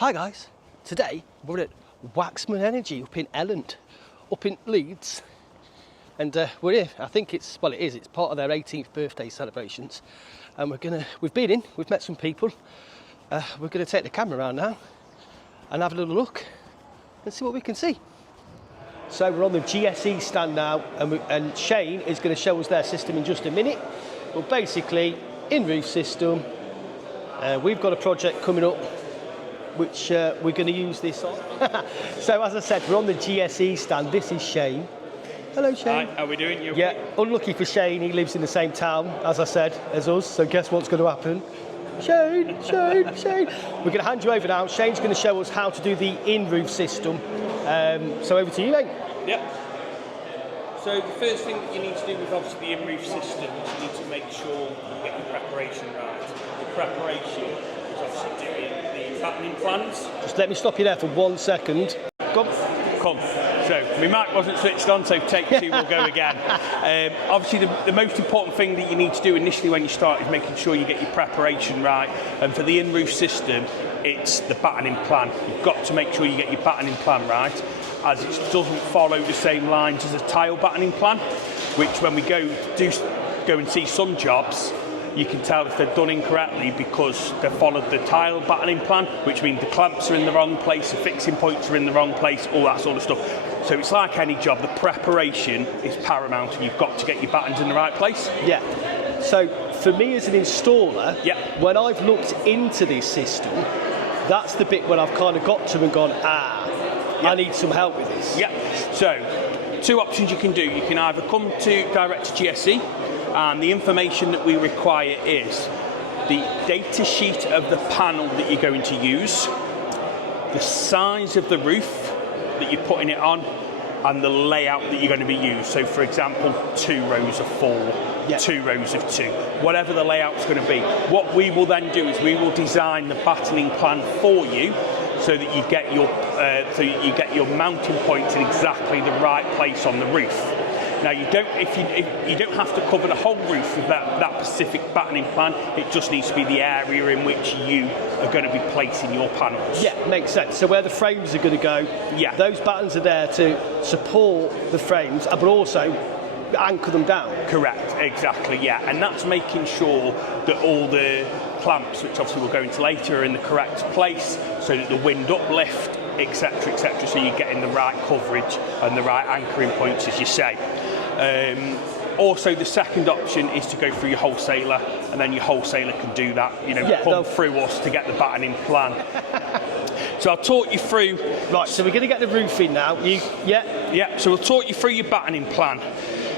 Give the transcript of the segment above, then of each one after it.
Hi guys, today we're at Waxman Energy up in Elland, up in Leeds, and we're here. I think it's part of their 18th birthday celebrations, and we've been in, we've met some people. We're going to take the camera around now and have a little look and see what we can see. So we're on the GSE stand now, and Shane is going to show us their system in just a minute. But basically, in-roof system, we've got a project coming up which we're going to use this on. So as I said, we're on the GSE stand. This is Shane. Hello, Shane. Hi, how are we doing? You okay? Yeah, unlucky for Shane, he lives in the same town, as I said, as us, so guess what's going to happen? Shane. We're going to hand you over now. Shane's going to show us how to do the in-roof system. So over to you, mate. Yeah. So the first thing that you need to do with obviously the in-roof system is you need to make sure you get your preparation right. The preparation is obviously doing the battening plans. Just let me stop you there for 1 second. Come. So my mic wasn't switched on, so take two, we'll go again. Obviously the most important thing that you need to do initially when you start is making sure you get your preparation right. And for the in-roof system, it's the battening plan. You've got to make sure you get your battening plan right, as it doesn't follow the same lines as a tile battening plan, which when we go and see some jobs, you can tell if they're done incorrectly because they followed the tile battening plan, which means the clamps are in the wrong place, the fixing points are in the wrong place, all that sort of stuff. So it's like any job, the preparation is paramount and you've got to get your battens in the right place. Yeah. So for me as an installer, when I've looked into this system, that's the bit when I've kind of got to and gone, I need some help with this. Yeah. So two options you can do. You can either come direct to GSE, and the information that we require is the data sheet of the panel that you're going to use, the size of the roof that you're putting it on, and the layout that you're going to be used. So for example, 2 rows of 4, 2 rows of 2, whatever the layout's going to be. What we will then do is we will design the battening plan for you so that you get your mounting points in exactly the right place on the roof. Now you don't have to cover the whole roof with that specific battening plan. It just needs to be the area in which you are going to be placing your panels. Yeah, makes sense. So where the frames are going to go, those battens are there to support the frames, but also anchor them down. Correct, exactly, yeah. And that's making sure that all the clamps, which obviously we'll go into later, are in the correct place so that the wind uplift, etc., etc., so you're getting the right coverage and the right anchoring points, as you say. Also, the second option is to go through your wholesaler, and then your wholesaler can do that, come through us to get the battening plan. So I'll talk you through. Right, so we're going to get the roof in now. So we'll talk you through your battening plan.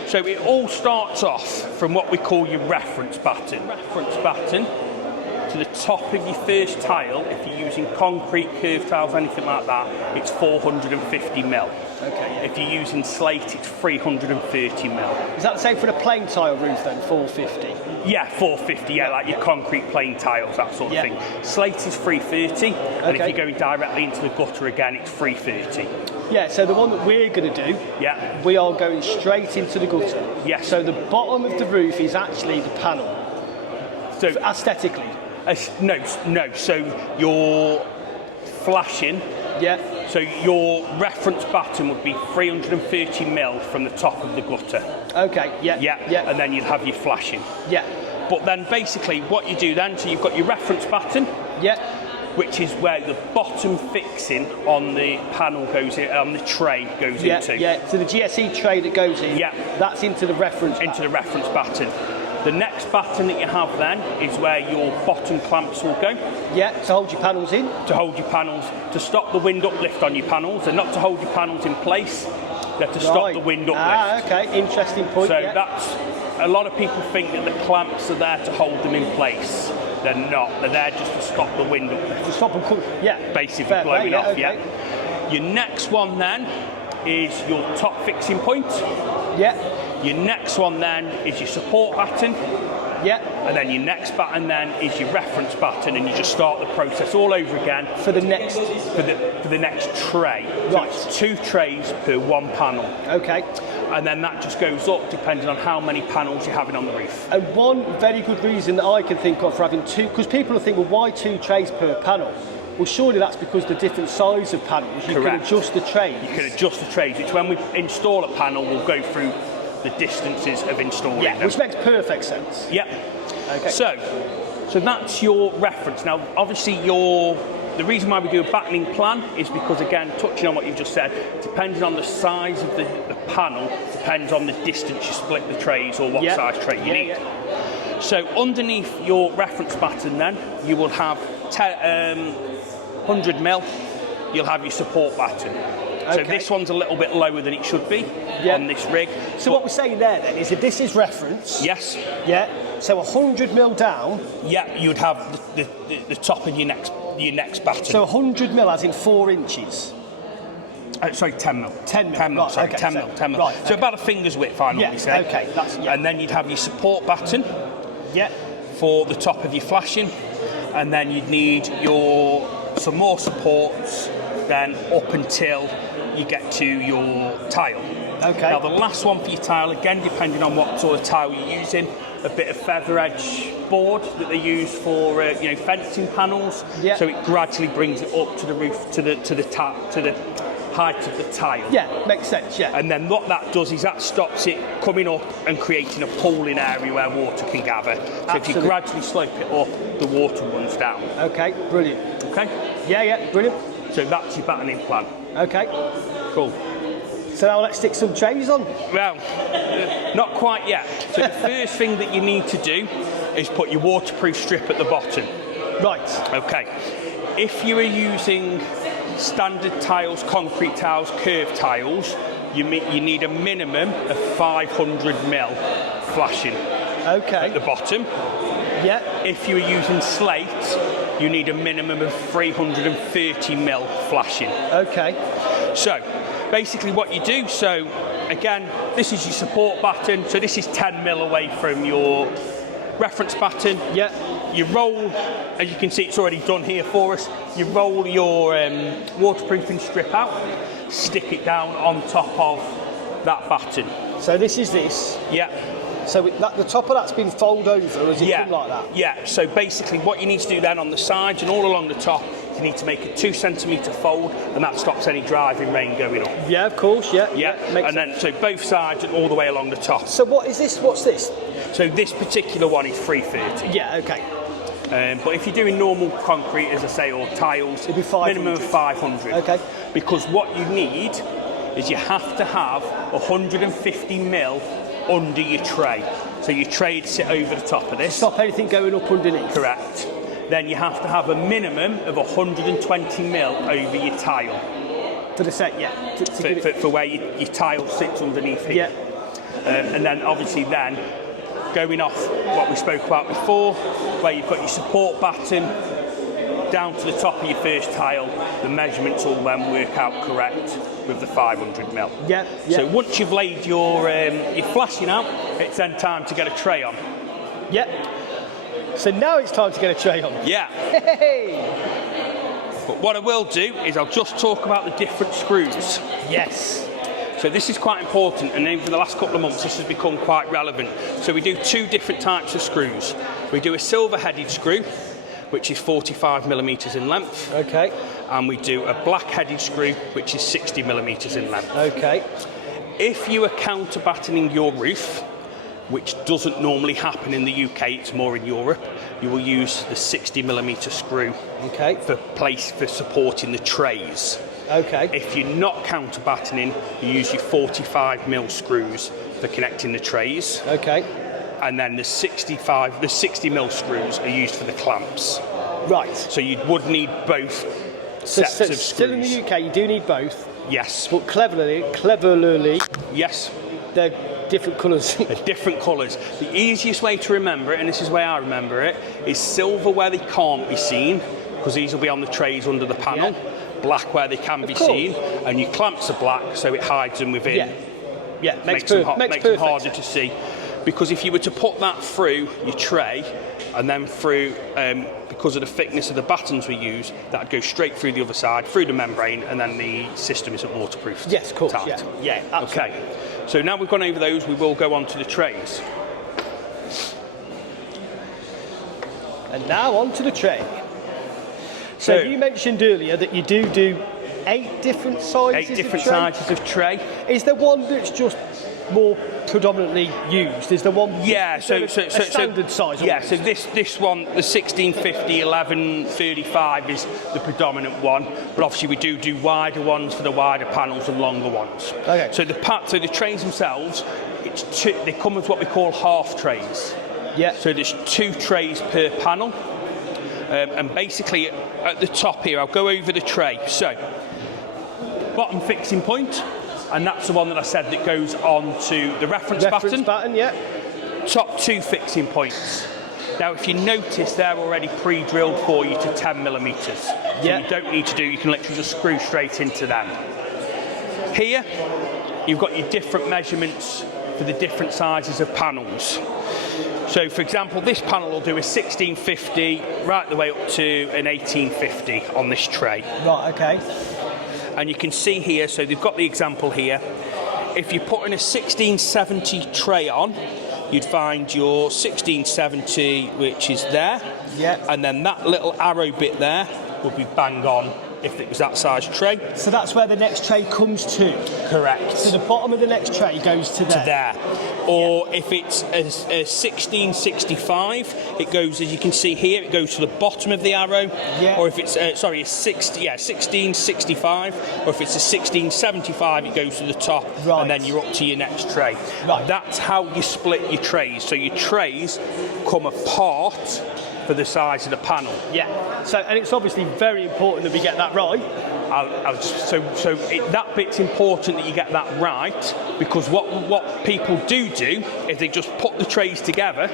So it all starts off from what we call your reference batten. Reference batten to the top of your first tile. If you're using concrete, curved tiles, anything like that, it's 450 mil. Okay. If you're using slate, it's 330 mil. Is that the same for the plain tile roof then, 450? Yeah, 450, like your concrete plain tiles, that sort of thing. Slate is 330, and if you're going directly into the gutter again, it's 330. Yeah, so the one that we're going to do, we are going straight into the gutter. Yes. So the bottom of the roof is actually the panel. So aesthetically? No. So you're flashing. So your reference batten would be 330 mil from the top of the gutter. Okay, And then you'd have your flashing. But then basically what you do then, so you've got your reference batten. Which is where the bottom fixing on the panel goes in, on the tray goes into. So the GSE tray that goes in, that's into the reference batten. Into the reference batten. The next batten that you have then is where your bottom clamps will go. To hold your panels in. To hold your panels, to stop the wind uplift on your panels, and not to hold your panels in place, they're to stop the wind uplift. Okay, interesting point. So that's, a lot of people think that the clamps are there to hold them in place. They're not, they're there just to stop the wind uplift. To stop them, basically blowing off, Your next one then is your top fixing point. Your next one then is your support batten. And then your next batten then is your reference batten, and you just start the process all over again for the next tray. So it's 2 trays per 1 panel. Okay. And then that just goes up depending on how many panels you're having on the roof. And one very good reason that I can think of for having 2, because people will think, well, why 2 trays per panel? Well, surely that's because the different size of panels, you Correct. can adjust the trays. You can adjust the trays, which when we install a panel, we'll go through the distances of installing them. Which makes perfect sense. Yep. Okay. So that's your reference. Now, obviously, the reason why we do a battening plan is because, again, touching on what you've just said, depending on the size of the panel, depends on the distance you split the trays or what size tray you need. Yeah. So underneath your reference batten then, you will have 100 mil, you'll have your support batten. So this one's a little bit lower than it should be on this rig. So what we're saying there then is if this is reference. Yes. Yeah. So 100 mil down. Yeah, you'd have the top of your next batten. So 100 mil as in 4 inches. Sorry, 10 mil. 10 mil. 10 mil, right, sorry, okay, 10 mil, 10 mil. Right, so about a finger's width, I normally say. Okay, that's, And then you'd have your support batten for the top of your flashing. And then you'd need some more supports then up until you get to your tile. Okay. Now the last one for your tile, again depending on what sort of tile you're using, a bit of feather edge board that they use for fencing panels. Yeah. So it gradually brings it up to the roof, to the height of the tile. Yeah, makes sense. Yeah. And then what that does is that stops it coming up and creating a pooling area where water can gather. So if you gradually slope it up, the water runs down. Okay, brilliant. Okay. Yeah, brilliant. So that's your battening plan. Okay. Cool. So now let's stick some trays on. Well, not quite yet. So the first thing that you need to do is put your waterproof strip at the bottom. Right. Okay. If you are using standard tiles, concrete tiles, curved tiles, you need a minimum of 500 mil flashing at the bottom. Yeah. If you are using slate, you need a minimum of 330 mil flashing. Okay. So basically what you do, so again, this is your support batten, so this is 10 mil away from your reference batten. Yeah. You roll, as you can see it's already done here for us, you roll your waterproofing strip out, stick it down on top of that batten. So this is this. Yeah. So the top of that's been folded over, has it come like that? Yeah, so basically what you need to do then on the sides and all along the top, you need to make a 2 centimetre fold, and that stops any driving rain going up. Yeah, of course, yeah. And then so both sides and all the way along the top. So what is this? What's this? So this particular one is 330. Yeah, okay. But if you're doing normal concrete, as I say, or tiles, it'd be 500. Minimum of 500. Okay. Because what you need is you have to have 150 mil under your tray. So your tray would sit over the top of this. Stop anything going up underneath. Correct. Then you have to have a minimum of 120 mil over your tile. For the set, yeah. For where your tile sits underneath here. Yeah. And then obviously then, going off what we spoke about before, where you've got your support batten down to the top of your first tile, the measurements all then work out correct with the 500 mil. Yeah. So once you've laid your flashing out, it's then time to get a tray on. Yeah. So now it's time to get a tray on. Yeah. Hey! But what I will do is I'll just talk about the different screws. Yes. So this is quite important, and over the last couple of months this has become quite relevant. So we do two different types of screws. We do a silver-headed screw, which is 45 millimetres in length. Okay. And we do a black-headed screw, which is 60 millimetres in length. Okay. If you are counter-battening your roof, which doesn't normally happen in the UK, it's more in Europe, you will use the 60 millimetre screw for supporting the trays. Okay. If you're not counter-battening, you use your 45 mil screws for connecting the trays. Okay. And then the 60 mil screws are used for the clamps. Right. So you would need both sets of screws. Still in the UK, you do need both. Yes. But cleverly, yes. they're different colours. They're different colours. The easiest way to remember it, and this is the way I remember it, is silver where they can't be seen, because these will be on the trays under the panel. Yeah. Black where they can be seen, and your clamps are black, so it hides them within. Yeah. Yeah. Makes them harder to see. Because if you were to put that through your tray, and then through, because of the thickness of the battens we use, that'd go straight through the other side, through the membrane, and then the system isn't waterproof. Yes, of course. Tight. Yeah. Absolutely. Okay. So now we've gone over those, we will go on to the trays. And now on to the tray. So you mentioned earlier that you do 8 different sizes. 8 different of tray. sizes of tray. Is there one that's just more predominantly used? Is there one? Yeah, so standard size. Yeah, almost? so this one, the 1650 1135 is the predominant one, but obviously we do wider ones for the wider panels and longer ones. Okay. So the trays themselves, they come with what we call half trays. Yeah. So there's 2 trays per panel, and basically at the top here, I'll go over the tray. So bottom fixing point. And that's the one that I said that goes on to the reference batten. Yeah. Top 2 fixing points. Now, if you notice, they're already pre-drilled for you to 10 millimetres. So Yeah. you don't need to you can literally just screw straight into them. Here, you've got your different measurements for the different sizes of panels. So, for example, this panel will do a 1650 right the way up to an 1850 on this tray. Right. Okay. And you can see here, so they've got the example here. If you're putting a 1670 tray on, you'd find your 1670, which is there. Yeah. And then that little arrow bit there would be bang on if it was that size tray. So that's where the next tray comes to. Correct. So the bottom of the next tray goes to there. To there. Or if it's a 1665, it goes, as you can see here, it goes to the bottom of the arrow. Yeah. Or if it's, 1665, or if it's a 1675, it goes to the top. Right. And then you're up to your next tray. Right. That's how you split your trays. So your trays come apart for the size of the panel. Yeah. So, and it's obviously very important that we get that right. That bit's important that you get that right, because what people do is they just put the trays together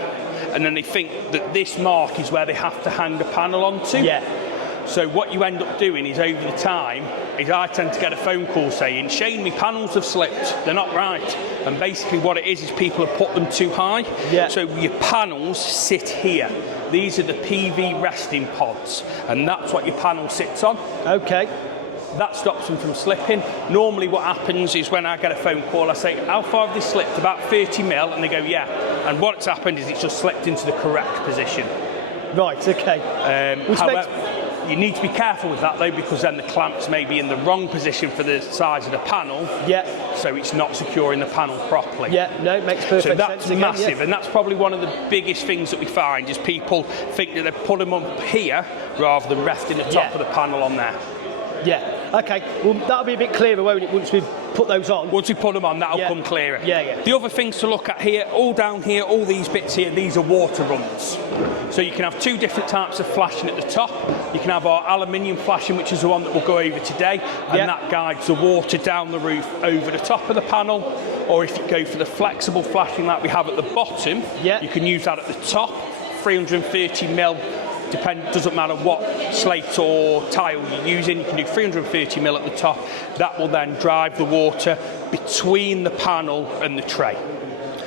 and then they think that this mark is where they have to hang the panel onto. Yeah. So what you end up doing is over the time is I tend to get a phone call saying, Shane, my panels have slipped, they're not right. And basically what it is people have put them too high. Yeah. So your panels sit here. These are the PV resting pods, and that's what your panel sits on. Okay. That stops them from slipping. Normally what happens is when I get a phone call, I say, how far have they slipped? About 30 mil, and they go, yeah. And what's happened is it's just slipped into the correct position. Right, okay. However, you need to be careful with that though, because then the clamps may be in the wrong position for the size of the panel. Yeah. So it's not securing the panel properly. Yeah, no, it makes perfect sense. So that's sense. massive, and that's probably one of the biggest things that we find is people think that they put them up here rather than resting the top of the panel on there. Yeah. Okay. Well, that'll be a bit clearer, won't it, once we put those on? Once we put them on, that'll come clearer. Yeah, yeah. The other things to look at here, all down here, all these bits here, these are water runs. So you can have 2 different types of flashing at the top. You can have our aluminium flashing, which is the one that we'll go over today, and that guides the water down the roof over the top of the panel. Or if you go for the flexible flashing like we have at the bottom, you can use that at the top, 330 mil. Doesn't matter what slate or tile you're using, you can do 330 mil at the top. That will then drive the water between the panel and the tray.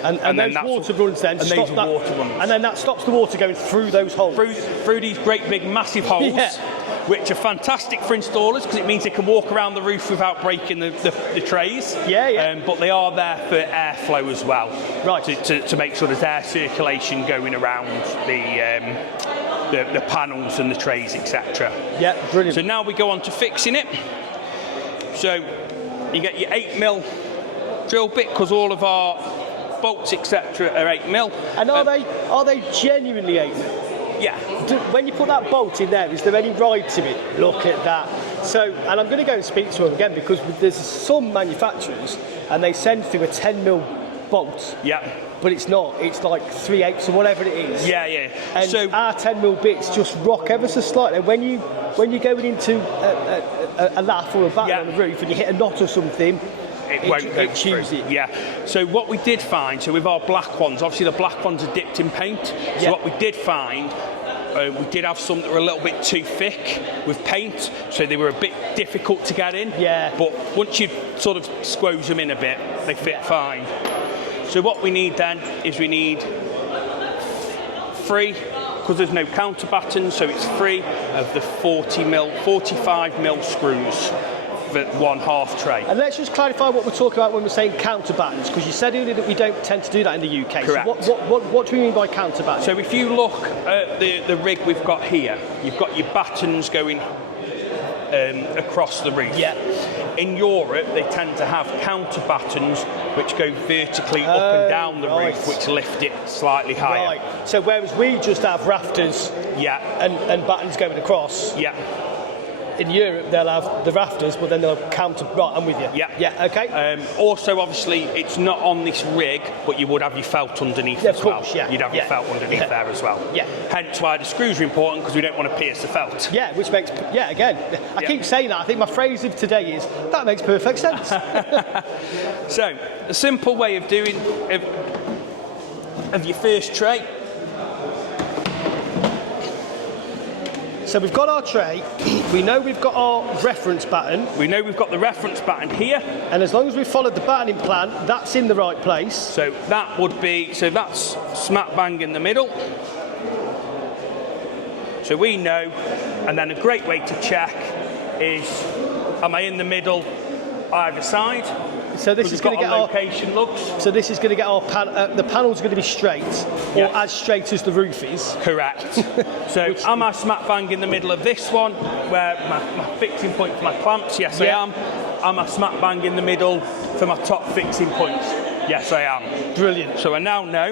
And those water runs then stop that. Water runs. And then that stops the water going through those holes. Through these great big massive holes, which are fantastic for installers because it means they can walk around the roof without breaking the trays. But they are there for airflow as well. Right. To make sure there's air circulation going around the panels and the trays, etc. Yeah, brilliant. So now we go on to fixing it. So you get your 8 mil drill bit because all of our bolts, etc., are 8 mil. And are they genuinely 8 mil? Yeah. When you put that bolt in there, is there any ride to it? Look at that. So, and I'm going to go and speak to them again because there's some manufacturers and they send through a 10 mil bolt. Yeah. But it's not. It's like 3/8 or whatever it is. Yeah, yeah. And so our 10 mil bits just rock ever so slightly. When you're going into a lath or a batten on the roof and you hit a knot or something, it won't go through. Yeah. So what we did find, so with our black ones, obviously the black ones are dipped in paint. So what we did find, we did have some that were a little bit too thick with paint, so they were a bit difficult to get in. Yeah. But once you sort of squoze them in a bit, they fit fine. So what we need then is we need 3, because there's no counter batten, so it's 3 of the 45 mil screws. for one half tray. And let's just clarify what we're talking about when we're saying counter battens, because you said earlier that we don't tend to do that in the UK. Correct. So what do we mean by counter batten? So if you look at the rig we've got here, you've got your battens going across the roof. Yeah. In Europe, they tend to have counter battens which go vertically up and down the roof, which lift it slightly higher. Right. So whereas we just have rafters Yeah. and battens going across, Yeah. in Europe they'll have the rafters, but then they'll counter. Right, I'm with you. Yeah. Yeah. Okay. Also, obviously, it's not on this rig, but you would have your felt underneath Yeah, as of course, well. yeah. You'd have Yeah. your felt underneath Yeah. there as well. Yeah. Hence why the screws are important, because we don't want to pierce the felt. Yeah, which makes, again, I Yeah. keep saying that. I think my phrase of today is, that makes perfect sense. So, a simple way of doing of your first tray. So we've got our tray, we know we've got our reference batten, We know we've got the reference batten here, and as long as we've followed the battening plan, that's in the right place. so that would be, so that's smack bang in the middle. So we know, and then a great way to check is, am I in the middle either side? So this Because is we've going to got get our our, location lugs. so this is going to get our the panel's going to be straight, or Yeah. as straight as the roof is. Correct. So am I smack bang in the middle of this one, where my fixing point for my clamps? Yes, Yeah. I am. Am I smack bang in the middle for my top fixing points? Yes, I am. Brilliant. So I now know.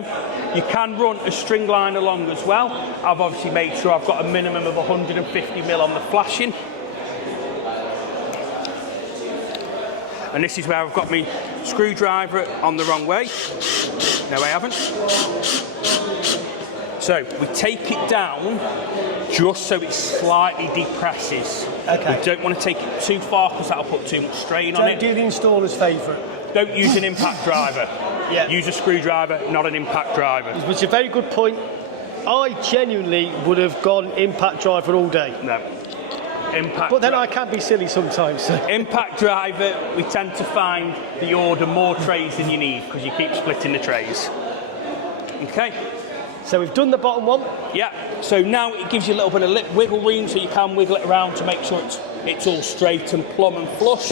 You can run a string line along as well. I've obviously made sure I've got a minimum of 150mm on the flashing. And this is where I've got my screwdriver on the wrong way. No, I haven't. So we take it down just so it slightly depresses. Okay. We don't want to take it too far because that'll put too much strain on Don't it. do the installer's favourite. Don't use an impact driver. Yeah. Use a screwdriver, not an impact driver. Which is a very good point. I genuinely would have gone impact driver all day. No. Impact. But then I can be silly sometimes. So. Impact driver, we tend to find that you order more trays than you need because you keep splitting the trays. Okay. So we've done the bottom one. Yeah. So now it gives you a little bit of wiggle room, so you can wiggle it around to make sure it's all straight and plumb and flush.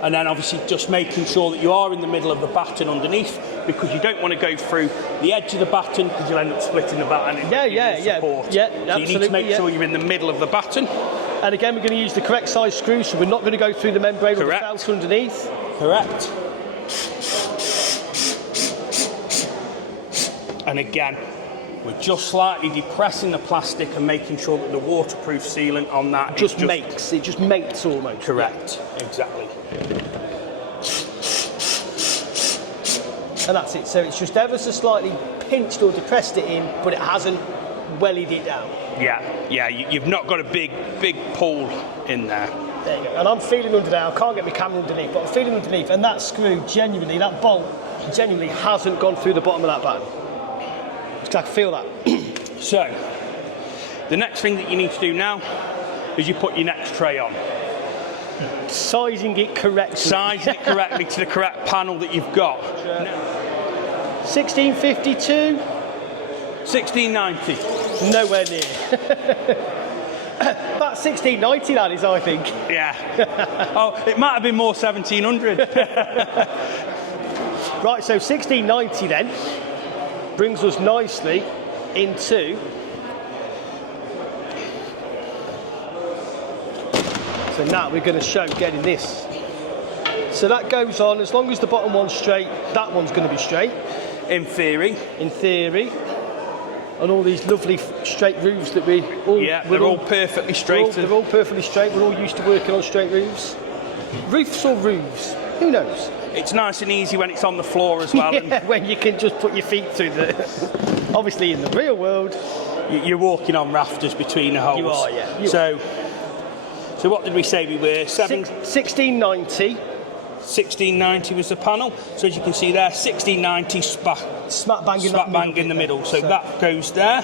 And then obviously just making sure that you are in the middle of the batten underneath, because you don't want to go through the edge of the batten because you'll end up splitting the batten. Yeah. So you need to make sure you're in the middle of the batten. And again, we're going to use the correct size screw, so we're not going to go through the membrane or the Correct. felt underneath. Correct. And again, we're just slightly depressing the plastic and making sure that the waterproof sealant on that It just mates almost. correct. Exactly. And that's it. So it's just ever so slightly pinched or depressed it in, but it hasn't wellied it down. Yeah. You've not got a big pull in there. There you go. And I'm feeling under there. I can't get my camera underneath, but I'm feeling underneath. And that screw, genuinely, that bolt, genuinely hasn't gone through the bottom of that batten. Because I can feel that. So, the next thing that you need to do now is you put your next tray on. Sizing it correctly. Sizing it correctly to the correct panel that you've got. 1652? 1690. Nowhere near. About 1690 that is, I think. Yeah. Oh, it might have been more 1700. Right, so 1690 then brings us nicely into so now we're going to show getting this. So that goes on, as long as the bottom one's straight, that one's going to be straight. In theory. In theory. And all these lovely straight roofs that we all... Yeah, they're all perfectly straight. They're all perfectly straight. We're all used to working on straight roofs. Roofs or roofs? Who knows? It's nice and easy when it's on the floor as well. Yeah, when you can just put your feet through the... Obviously, in the real world... You're walking on rafters between the holes. You are, yeah. So what did we say we were? 1690. 1690 was the panel. So as you can see there, 1690 Smack bang in the middle. So that goes there.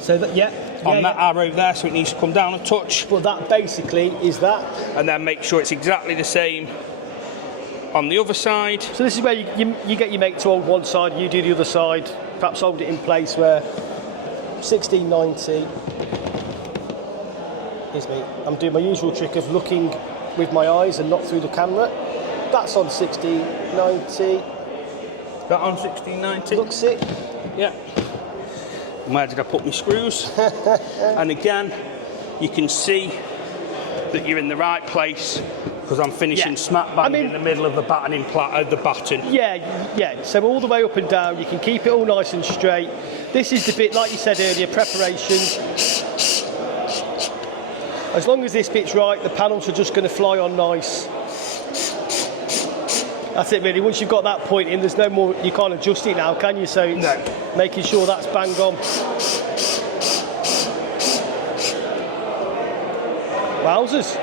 So that, on that arrow there, so it needs to come down a touch. But that basically is that. And then make sure it's exactly the same on the other side. So this is where you get your mate to hold one side, you do the other side, perhaps hold it in place where 1690. Excuse me. I'm doing my usual trick of looking with my eyes and not through the camera. That's on 1690. That on 1690? Looks it. Yeah. And where did I put my screws? And again, you can see that you're in the right place because I'm finishing smack bang in the middle of the battening the batten. Yeah. So all the way up and down, you can keep it all nice and straight. This is the bit, like you said earlier, preparation. As long as this bit's right, the panels are just going to fly on nice. That's it really. Once you've got that point in, there's no more, you can't adjust it now, can you? So it's making sure that's bang on. Wowzers.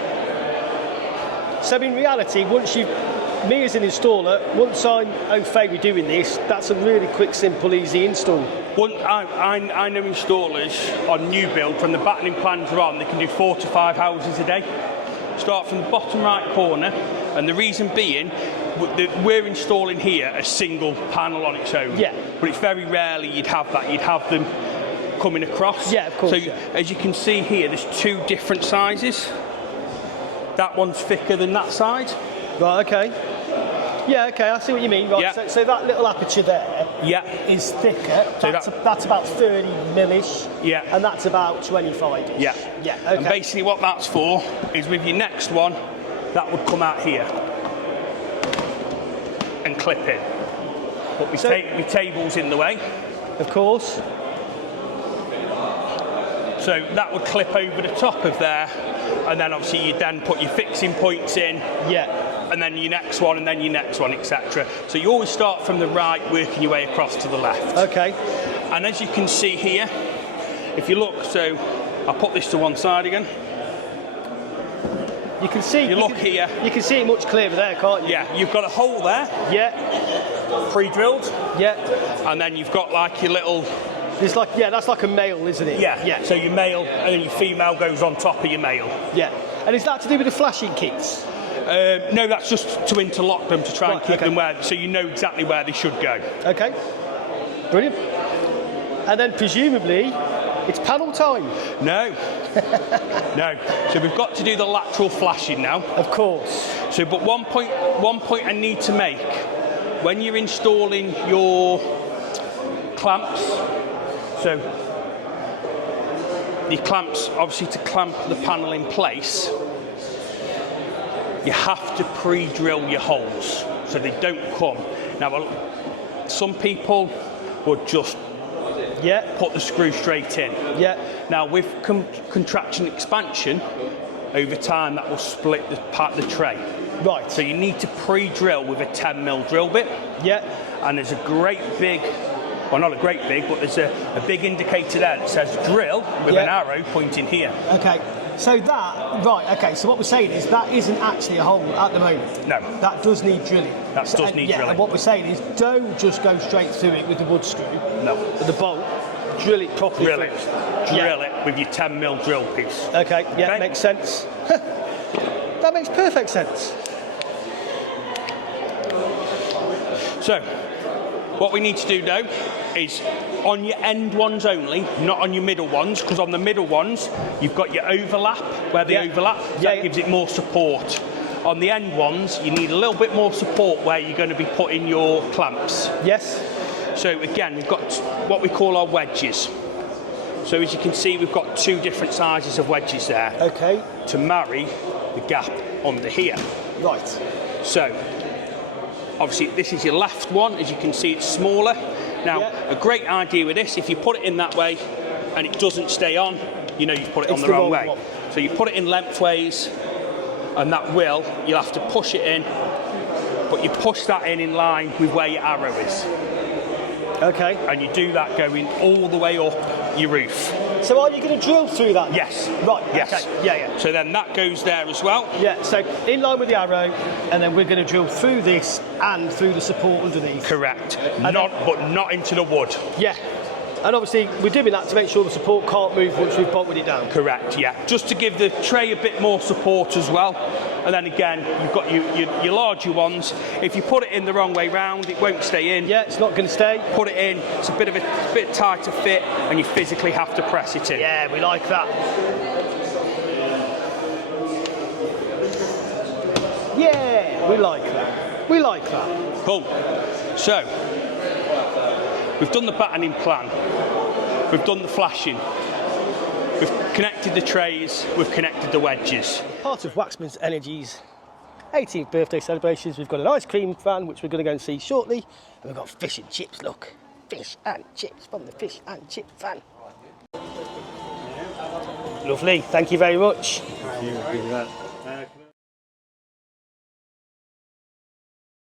So in reality, me as an installer, once I'm au fait with doing this, that's a really quick, simple, easy install. I know installers on new build, from the battening plans are on, they can do 4 to 5 houses a day. Start from the bottom right corner, and the reason being, we're installing here a single panel on its own. Yeah. But it's very rarely you'd have that. You'd have them coming across. Yeah, of course. So as you can see here, there's 2 different sizes. That one's thicker than that side. Right, okay. Yeah, okay, I see what you mean. Right, Yeah. so that little aperture there is thicker. So that's about 30 millish. Yeah. And that's about 25. Yeah. Yeah, okay. And basically what that's for is with your next one, that would come out here and clip in. But my table's in the way. Of course. So that would clip over the top of there, and then obviously you then put your fixing points in. Yeah. And then your next one, and then your next one, etc. So you always start from the right, working your way across to the left. Okay. And as you can see here, if you look, so I'll put this to one side again. You can see. You look here. You can see it much clearer there, can't you? Yeah, you've got a hole there. Yeah. Pre-drilled. Yeah. And then you've got like your little. It's like, yeah, that's like a male, isn't it? Yeah. Yeah. So your male, and then your female goes on top of your male. Yeah. And is that to do with the flashing kits? No, that's just to interlock them, to try and keep them where, so you know exactly where they should go. Okay, brilliant. And then presumably, it's panel time. No, no. So we've got to do the lateral flashing now. Of course. So, but one point I need to make, when you're installing your clamps, so the clamps, obviously to clamp the panel in place, you have to pre-drill your holes so they don't come. Now, some people would just put the screw straight in. Yeah. Now, with contraction expansion, over time that will split the tray. Right. So you need to pre-drill with a 10mm drill bit. Yeah. And there's a great big, well, not a great big, but there's a big indicator there that says drill with an arrow pointing here. Okay. So that, right, okay, so what we're saying is that isn't actually a hole at the moment. No. That does need drilling. That does need drilling. And what we're saying is don't just go straight through it with the wood screw. No. With the bolt. Drill it properly. Drill it. Drill it with your 10mm drill piece. Okay, yeah, makes sense. That makes perfect sense. So, what we need to do now is on your end ones only, not on your middle ones, because on the middle ones you've got your overlap, where they overlap, that gives it more support. On the end ones you need a little bit more support where you're going to be putting your clamps. Yes. So again, we've got what we call our wedges. So as you can see, we've got 2 different sizes of wedges there. Okay. To marry the gap under here. Right. So obviously this is your left one. As you can see, it's smaller. Now, a great idea with this, if you put it in that way and it doesn't stay on, you know you've put it on the wrong way. So you put it in lengthways, and you'll have to push it in, but you push that in line with where your arrow is. Okay. And you do that going all the way up your roof. So are you going to drill through that? Yes. Right, yes. Okay. Yeah. So then that goes there as well. Yeah, so in line with the arrow, and then we're going to drill through this and through the support underneath. Correct. But not into the wood. Yeah. And obviously we're doing that to make sure the support can't move once we've bolted it down. Correct, yeah. Just to give the tray a bit more support as well. And then again, you've got your larger ones. If you put it in the wrong way round, it won't stay in. Yeah, it's not going to stay. Put it in, it's a bit tighter fit, and you physically have to press it in. Yeah, we like that. Yeah, we like that. We like that. Cool. So, we've done the battening plan. We've done the flashing. We've connected the trays. We've connected the wedges. Part of Waxman Energy's 18th birthday celebrations, we've got an ice cream van, which we're going to go and see shortly. And we've got fish and chips, look. Fish and chips from the fish and chip van. Lovely, thank you very much. Thank you.